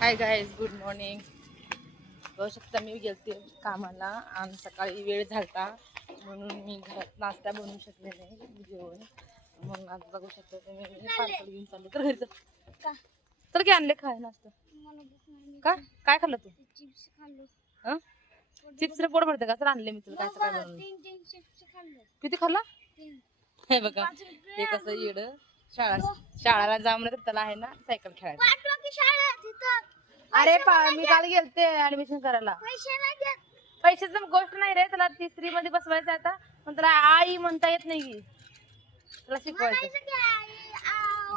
Hi guys, good morning. बघू शकता मी गेलते कामाला आणि सकाळी वेळ झालता म्हणून मी घरात नाश्ता बनवू शकले नाही जेवण. म्हणून आज बघू शकता तुम्ही पार्सल घेऊन चालले तर घरी जा. तर काय आणले खाय नाश्ता? का काय खाल्लं तू? चिप्स खाल्लो. चिप्स पोट भरते का? तर आणले मी तुला काय सकाळी बनवून. चिप्स खाल्लो. किती खाल्ला? 3. हे बघा हे कसं येड शाळेला जा म्हणत तर त्याला आहे ना सायकल खेळायला. अरे मी काल गेलते ऍडमिशन करायला. पैशाचं गोष्ट नाही रे, त्याला तिसरी मध्ये बसवायचं आता पण त्याला आई म्हणता येत नाही की त्याला शिकवायचं.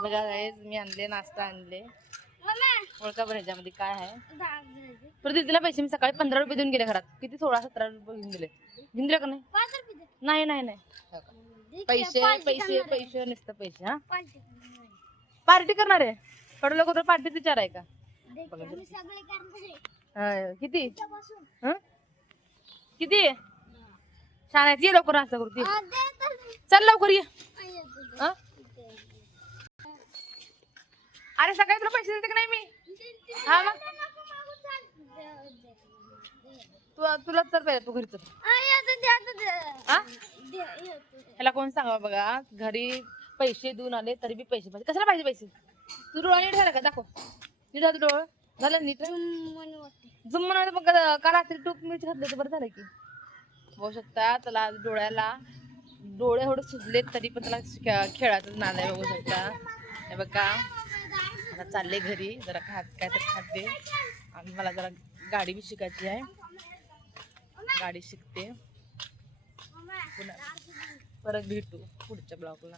बघा गाईज मी आणले नाश्ता आणले. ओळखा बरं ह्याच्यामध्ये काय आहे. तर दिदीला पैसे मी सकाळी 15 रुपये देऊन गेले घरात. किती 16-17 रुपये घेऊन दिले का नाही? नाही पैसे पैसे पैसे नसतं पैसे. हा पार्टी करणार आहे थोडं लोक तर पार्टीच विचार आहे का? किती किती शाळेत ये लवकर नाश्ता करू. चल लवकर ये. अरे सकाळी तुला पैसे देते का नाही मी? हा मग तुला तर पाहिजे तू घरीच. ह्याला कोण सांगा बघा घरी पैसे देऊन आले तरी बी पैसे पाहिजे. कशाला पाहिजे पैसे? तू डोळा नीट झाला का? दाखव नीट झालं डोळं झालं नीट जुम म्हणून मग का रात्री टूप मिरची घातली तर बरं झालं की. बघू शकता त्याला डोळ्याला डोळे एवढे सुजले तरी पण त्याला खेळायचं नाद आहे. बघू शकता हे बघा आता चालले घरी जरा काय तर खाते आणि मला जरा गाडी बी शिकायची आहे. गाडी शिकते पुन्हा परत भेटू पुढच्या ब्लॉगला.